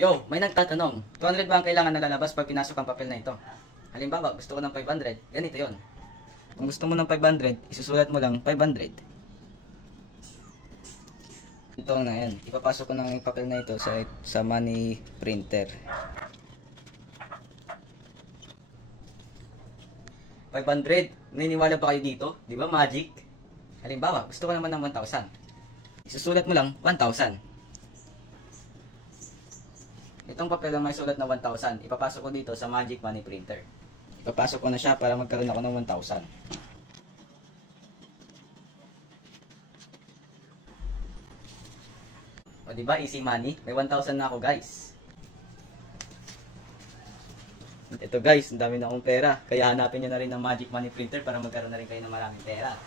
Yo, may nagtatanong, 200 ba ang kailangan na lalabas pag pinasok ang papel na ito? Halimbawa, gusto ko ng 500, ganito yon. Kung gusto mo ng 500, isusulat mo lang 500. Ito na yan, ipapasok ko ng papel na ito sa money printer. 500, naniniwala ba kayo dito? Di ba magic? Halimbawa, gusto ko naman ng 1,000. Isusulat mo lang 1,000. Itong papel ang may sulat na 1,000, ipapasok ko dito sa Magic Money Printer. Ipapasok ko na siya para magkaroon ako ng 1,000. O diba, easy money? May 1,000 na ako, guys. Ito guys, ang dami na akong pera. Kaya hanapin nyo na rin ng Magic Money Printer para magkaroon na rin kayo ng maraming pera.